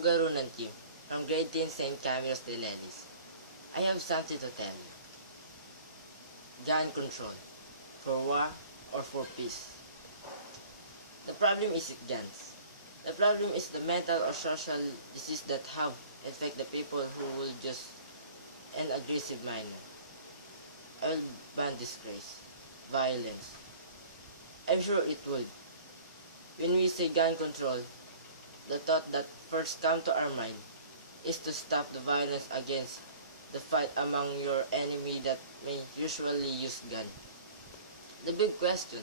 I'm Garunan Kim from grade 10 St. Camillus de Lelis. I have something to tell you. Gun control. For war or for peace. The problem isn't guns. The problem is the mental or social disease that have infect the people who will just an aggressive manner. I will ban disgrace, violence. I'm sure it would. When we say gun control, the thought that first comes to our mind is to stop the violence against the fight among your enemy that may usually use gun. The big question,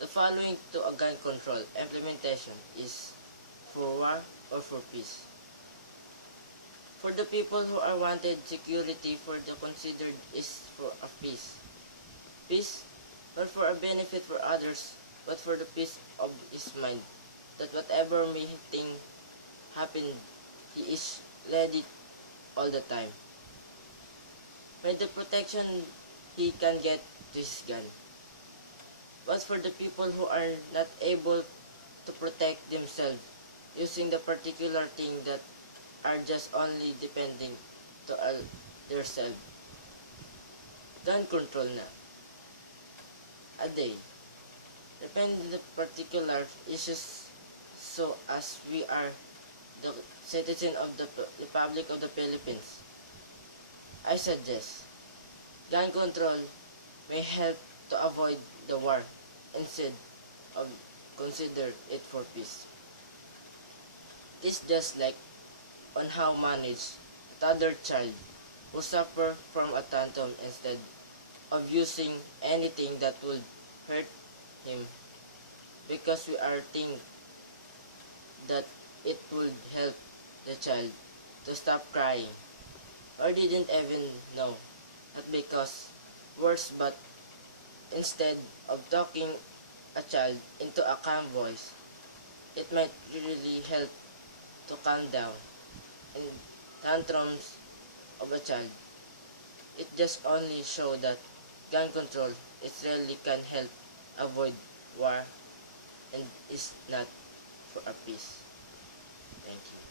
the following to a gun control implementation is for war or for peace. For the people who are wanted security for the considered is for a peace. Peace, not for a benefit for others, but for the peace of his mind, that whatever may think happen, he is ready all the time. By the protection he can get to his gun. But for the people who are not able to protect themselves using the particular thing that are just only depending to themselves. Gun control na. A day. Depending on the particular issues so as we are the citizen of the Republic of the Philippines. I suggest gun control may help to avoid the war instead of consider it for peace. This just like on how manage a toddler child who suffer from a tantrum instead of using anything that would hurt him because we are think that it would help the child to stop crying or didn't even know not because worse but instead of talking a child into a calm voice it might really help to calm down and tantrums of a child. It just only show that gun control it really can help avoid war and is not for a peace. Thank you.